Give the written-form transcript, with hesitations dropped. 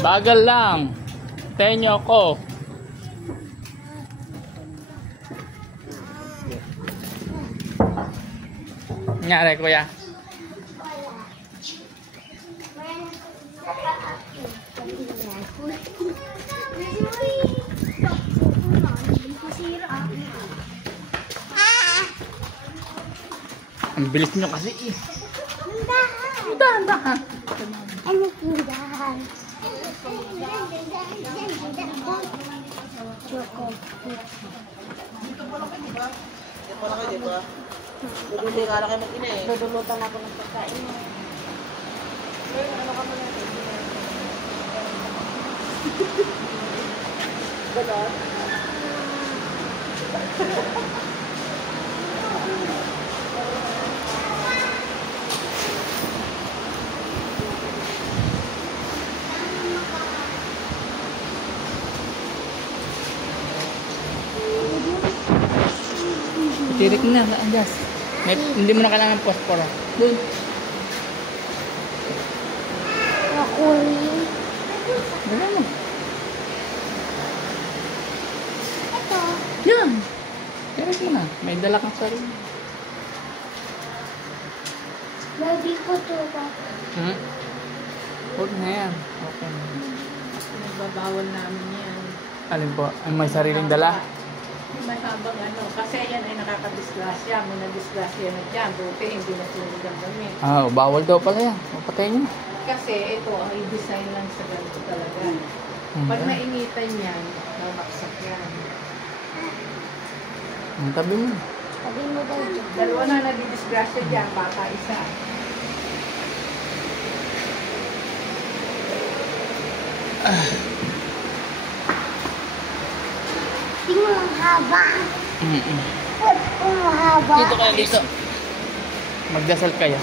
Bagal lang. Tayo nyo ako. Nangyari, kuya? Ang bilis nyo kasi eh. Dahan. Ano tindahan? Choco. Dito pala kayo, di ba? Dito pala kayo, di ba? Duduli ka na kayo mag-ina eh. Dudulutan ako ng pagkain. Ano ka muna ito? Ganon? Tirik na, andas. Hindi mo na kailangan ng posporo. Doon. Nakuli. Wala mo. Ito. Yan. Tirik mo na. May dala kang sarili. Lagi ko to ba? Huwag na yan. Okay. Nagbabawal namin yan. Alin po? Ang may sariling dala? May habang ano, kasi yan ay nakakadisgrasya. May nadisgrasya na dyan. Buti hindi nasunog ang damit. Bawal daw pala yan. Papatayin nyo. Kasi ito ang i-design lang sa ganito talaga. Pag nainitan yan, mamaksak yan. Ang tabi mo. Sabi mo daw dyan. Dalawa na nadidisgrasya dyan, bata isa. Tingnan ang haba. Ang haba. Dito kayo dito. Magdasal kayo.